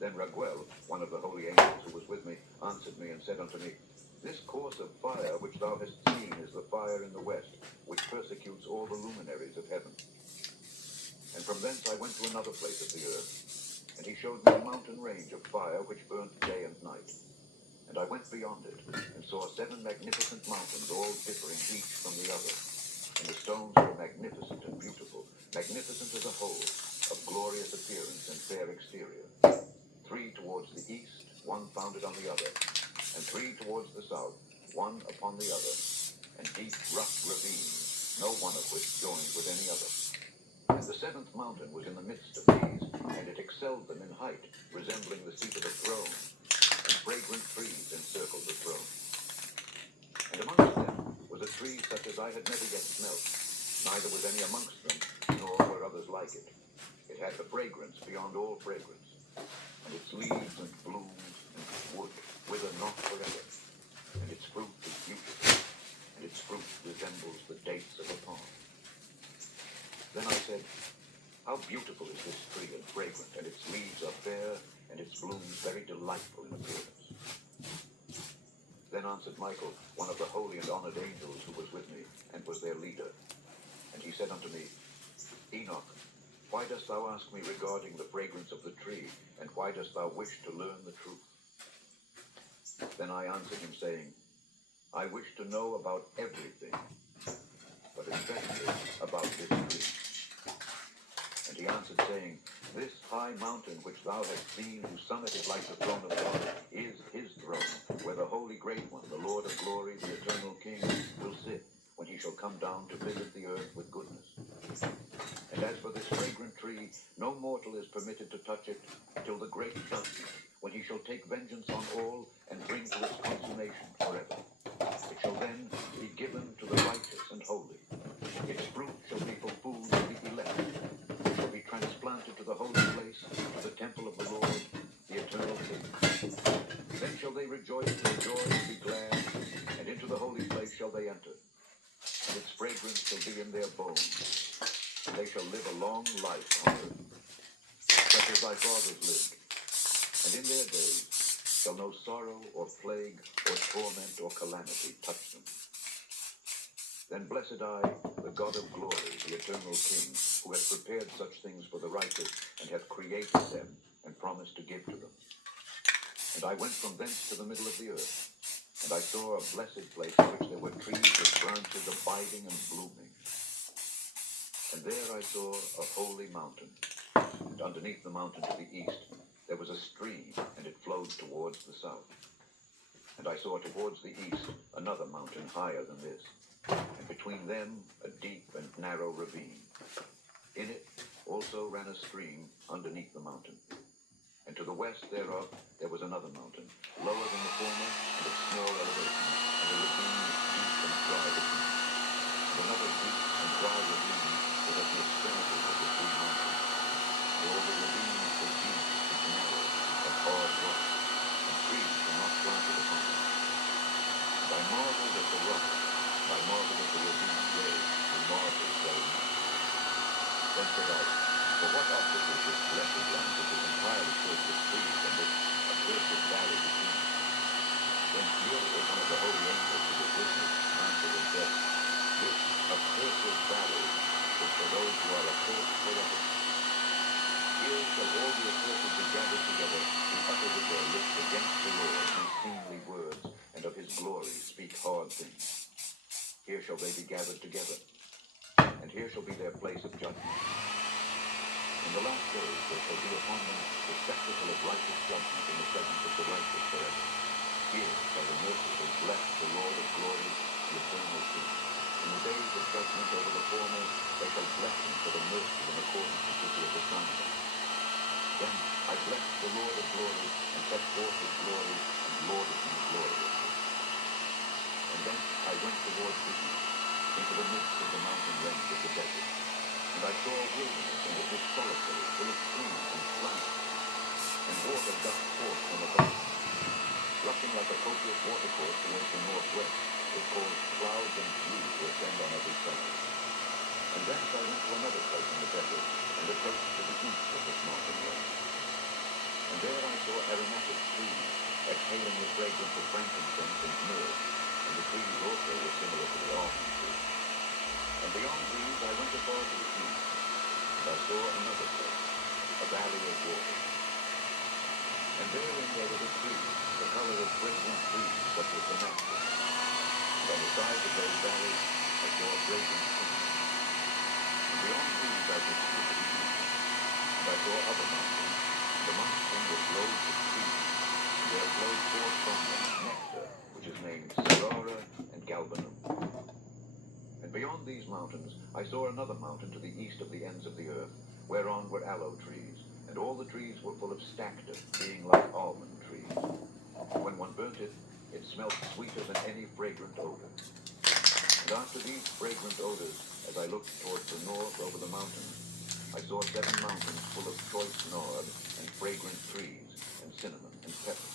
Then Raguel, one of the holy angels who was with me, answered me and said unto me, This course of fire which thou hast seen is the fire in the west, which persecutes all the luminaries of heaven. And from thence I went to another place of the earth, and he showed me a mountain range of fire which burnt day and night. And I went beyond it, and saw 7 magnificent mountains, all differing each from the other. And the stones were magnificent and beautiful, magnificent as a whole, of glorious appearance and fair exterior. 3 towards the east, one founded on the other, and 3 towards the south, one upon the other, and deep rough ravines, no one of which joined with any other. And the 7th mountain was in the midst of these, and it excelled them in height, resembling the seat of a throne, and fragrant trees encircled the throne. And amongst them was a tree such as I had never yet smelt, neither was any amongst them, nor were others like it. It had the fragrance beyond all fragrance, and its leaves and blooms and wood wither not forever, and its fruit is beautiful, and its fruit resembles the dates of a palm. Then I said, How beautiful is this tree and fragrant, and its leaves are fair, and its blooms very delightful in appearance. Then answered Michael, one of the holy and honored angels who was with me, and was their leader. And he said unto me, Enoch, why dost thou ask me regarding the fragrance of the tree, and why dost thou wish to learn the truth? Then I answered him, saying, I wish to know about everything, but especially about this tree. And he answered, saying, This high mountain which thou hast seen, whose summit is like the throne of God, is his throne, where the holy great one, the Lord of glory, the eternal King, will sit, when he shall come down to visit the earth with goodness. And as for this fragrant tree, no mortal is permitted to touch it till the great judgment, when he shall take vengeance on all, and bring to its consummation forever. It shall then be given to the righteous and holy. Its fruit shall be for food to the elect. It shall be transplanted to the holy place, to the temple of the Lord, the eternal King. Then shall they rejoice with joy and be glad, and into the holy place shall they enter. And its fragrance shall be in their bones, and they shall live a long life on earth, such as thy fathers lived. And in their days shall no sorrow or plague or torment or calamity touch them. Then blessed I, the God of glory, the eternal King, who hath prepared such things for the righteous, and hath created them, and promised to give to them. And I went from thence to the middle of the earth, and I saw a blessed place in which there were trees with branches abiding and blooming. And there I saw a holy mountain, and underneath the mountain to the east there was a stream, and it flowed towards the south. And I saw towards the east another mountain higher than this, and between them a deep and narrow ravine. In it also ran a stream underneath the mountain. And to the west thereof there was another mountain, lower than the former, and of small elevation, and a ravine deep and dry between. And another deep and dry ravine was at the extremities of the 3 mountains. And all the ravines were deep and narrow, of hard rock, and trees were not planted upon them. And I marveled at the rock, and I marveled at the ravine, yea, and marveled very much. Then said I, For what object is this blessed land which is entirely filled with trees, and this accursed valley between? Then Uriel, one of the holy angels who was with me, answered and said, This accursed valley is for those who are accursed forever. Here shall all the accursed be gathered together, who utter with their lips against the Lord unseemly words, and of his glory speak hard things. Here shall they be gathered together, and here shall be their place of judgment. In the last days there shall be upon them the spectacle of righteous judgment in the presence of the righteous forever. Here shall the merciful bless the Lord of glory, the eternal King. In the days of judgment over the former, they shall bless him for the mercy in accordance with which he has assigned them. Then I blessed the Lord of glory, and set forth his glory, and lauded him gloriously. And then I went towards the east, into the midst of the mountain range of the desert. And I saw a wilderness, and it was solitary, full of trees and plants, and water gushed forth from above. Rushing like a copious watercourse towards the northwest, it caused clouds and dew to ascend on every side. And thence I went to another place in the desert, and approached to the east of this mountain range. And there I aromatic trees, exhaling the fragrance of frankincense and myrrh, and the trees also were similar to the almond tree. And beyond these I went afar to the east, and I saw another place, a valley of water. And therein there was a tree, the color of fragrant trees, such as the Damascus. And on the sides of those valleys I saw fragrant trees. And beyond these I proceeded to the east, and I saw other mountains, and amongst them were groves of trees, and there flowed forth from them nectar, which is named Sarara and Galbanum. And beyond these mountains I saw another mountain to the east of the ends of the earth, whereon were aloe trees, and all the trees were full of stacta, being like almond trees. When one burnt it, it smelt sweeter than any fragrant odor. And after these fragrant odors, as I looked towards the north over the mountains, I saw 7 mountains full of choice nard, and fragrant trees, and cinnamon, and pepper.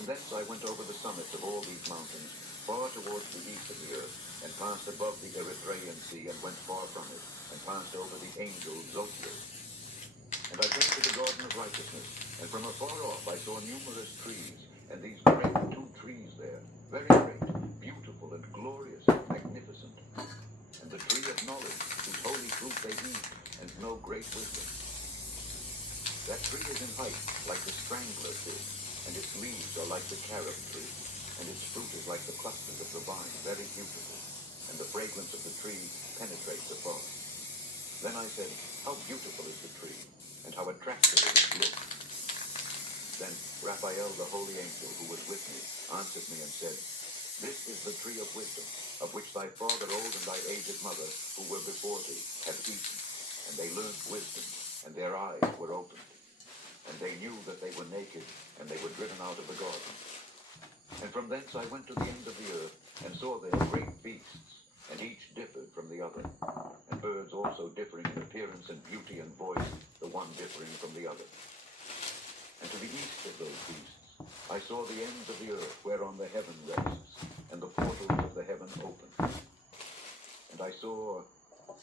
And thence I went over the summits of all these mountains, far towards the east of the earth, and passed above the Erythraean Sea, and went far from it, and passed over the angel Zophir. And I came to the garden of righteousness, and from afar off I saw numerous trees, and these great 2 trees there, very great, beautiful and glorious and magnificent. And the tree of knowledge, whose holy fruit they eat, and know great wisdom. That tree is in height like the strangler fig, and its leaves are like the carob tree, and its fruit is like the clusters of the vine, very beautiful, and the fragrance of the tree penetrates afar. Then I said, how beautiful is the tree, and how attractive is its look. Then Raphael, the holy angel who was with me, answered me and said, this is the tree of wisdom, of which thy father old and thy aged mother, who were before thee, have eaten. And they learned wisdom, and their eyes were opened. And they knew that they were naked, and they were driven out of the garden. And from thence I went to the end of the earth, and saw there great beasts, and each differed from the other, and birds also differing in appearance and beauty and voice, the one differing from the other. And to the east of those beasts I saw the ends of the earth, whereon the heaven rests, and the portals of the heaven open. And I saw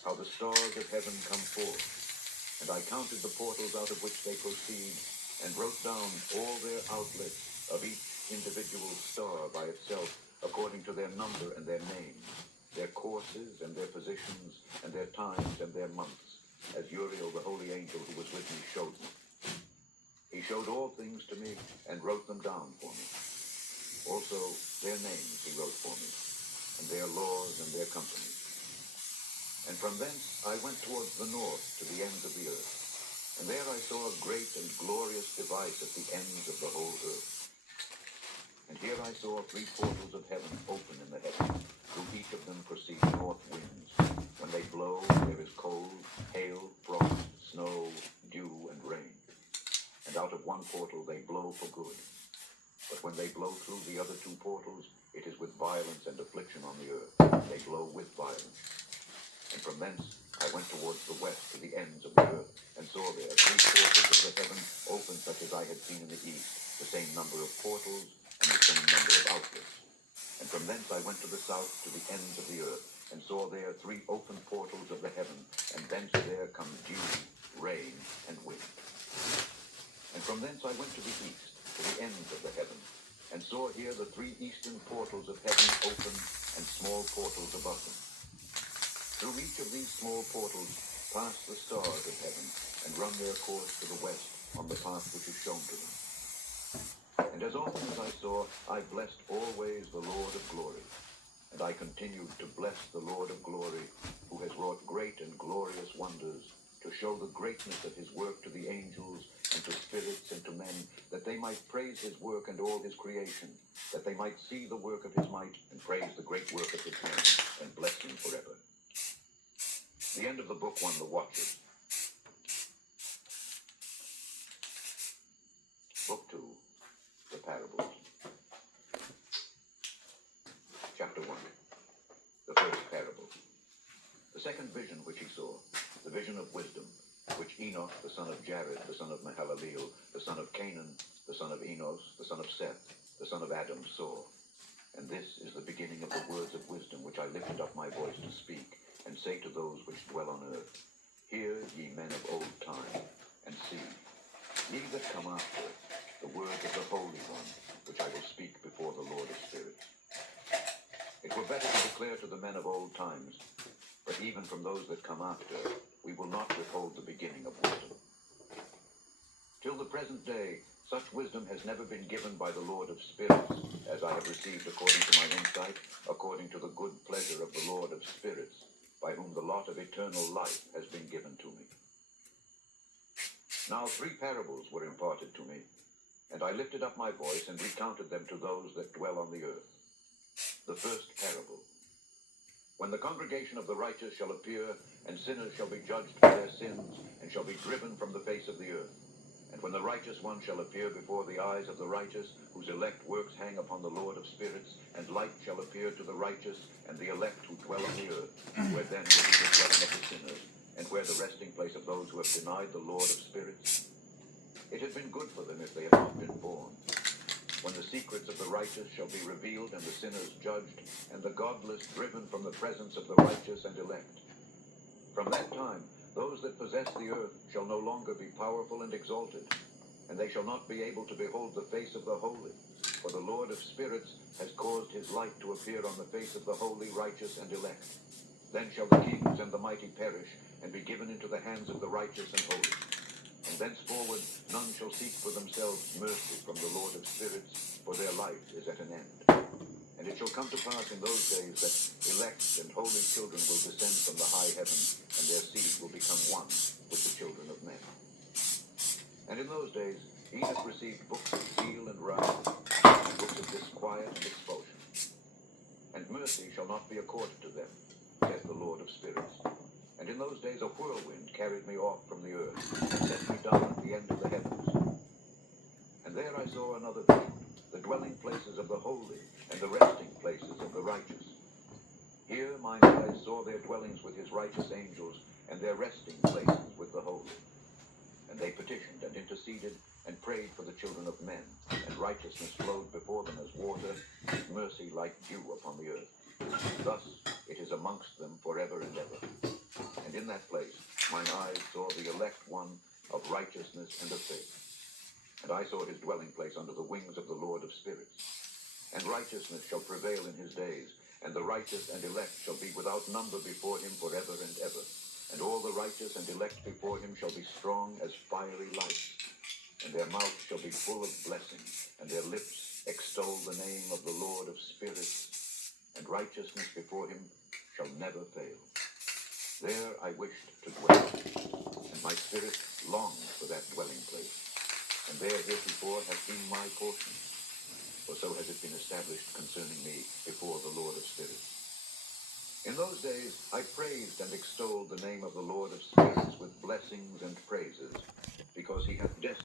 how the stars of heaven come forth, and I counted the portals out of which they proceed, and wrote down all their outlets of each individual star by itself, according to their number and their names, their courses and their positions, and their times and their months, as Uriel the holy angel who was with me showed me. He showed all things to me, and wrote them down for me. Also their names he wrote for me, and their laws and their companies. And from thence I went towards the north to the ends of the earth, and there I saw a great and glorious device at the ends of the whole earth. And here I saw 3 portals of heaven open in the heaven. Through each of them proceed north winds. When they blow, there is cold, hail, frost, snow, dew, and rain. And out of one portal they blow for good. But when they blow through the other 2 portals, it is with violence and affliction on the earth. They blow with violence. And from thence I went towards the west to the ends of the earth, and saw there 3 portals of the heaven open such as I had seen in the east, the same number of portals, and the same number of outlets. And from thence I went to the south to the ends of the earth, and saw there 3 open portals of the heaven, and thence there come dew, rain, and wind. And from thence I went to the east, to the ends of the heaven, and saw here the 3 eastern portals of heaven open, and small portals above them. Through each of these small portals pass the stars of heaven, and run their course to the west, on the path which is shown to them. And as often as I saw, I blessed always the Lord of glory. And I continued to bless the Lord of glory, who has wrought great and glorious wonders, to show the greatness of his work to the angels, and to spirits, and to men, that they might praise his work and all his creation, that they might see the work of his might, and praise the great work of his hands, and bless him forever. The end of the book 1, The Watchers. Book 2, The Parables. Chapter 1, The First Parable. The second vision which he saw, the vision of wisdom, which Enoch, the son of Jared, the son of Mahalaleel, the son of Canaan, the son of Enos, the son of Seth, the son of Adam, saw. And this is the beginning of the words of wisdom which I lifted up my voice to speak, and say to those which dwell on earth, Hear, ye men of old time, and see. Ye that come after, the words of the Holy One, which I will speak before the Lord of spirits. It were better to declare to the men of old times, but even from those that come after, we will not withhold the beginning of wisdom. Till the present day, such wisdom has never been given by the Lord of spirits, as I have received according to my insight, according to the good pleasure of the Lord of spirits, by whom the lot of eternal life has been given to me. Now 3 parables were imparted to me, and I lifted up my voice and recounted them to those that dwell on the earth. The first parable. When the congregation of the righteous shall appear, and sinners shall be judged for their sins, and shall be driven from the face of the earth, and when the righteous one shall appear before the eyes of the righteous, whose elect works hang upon the Lord of spirits, and light shall appear to the righteous, and the elect who dwell on the earth, where then will be the dwelling of the sinners, and where the resting place of those who have denied the Lord of spirits. It had been good for them if they had not been born. When the secrets of the righteous shall be revealed, and the sinners judged, and the godless driven from the presence of the righteous and elect. From that time, those that possess the earth shall no longer be powerful and exalted, and they shall not be able to behold the face of the holy, for the Lord of spirits has caused his light to appear on the face of the holy, righteous, and elect. Then shall the kings and the mighty perish, and be given into the hands of the righteous and holy. And thenceforward none shall seek for themselves mercy from the Lord of spirits, for their life is at an end. And it shall come to pass in those days that elect and holy children will descend from the high heavens, and their seed will become one with the children of men. And in those days he that received books of zeal and wrath, and books of disquiet and expulsion. And mercy shall not be accorded to them, saith the Lord of spirits. And in those days a whirlwind carried me off from the earth, and set me down at the end of the heavens. And there I saw another vision, the dwelling places of the holy, and the resting places of the righteous. Here mine eyes saw their dwellings with his righteous angels, and their resting places with the holy. And they petitioned and interceded, and prayed for the children of men, and righteousness flowed before them as water, and mercy like dew upon the earth. Thus it is amongst them forever and ever. And in that place mine eyes saw the elect one of righteousness and of faith. And I saw his dwelling place under the wings of the Lord of spirits. And righteousness shall prevail in his days, and the righteous and elect shall be without number before him forever and ever. And all the righteous and elect before him shall be strong as fiery lights. And their mouth shall be full of blessing, and their lips extol the name of the Lord of spirits. And righteousness before him shall never fail. There I wished to dwell, and my spirit longed for that dwelling place. And there heretofore hath been my portion, for so has it been established concerning me before the Lord of spirits. In those days I praised and extolled the name of the Lord of spirits with blessings and praises, because he hath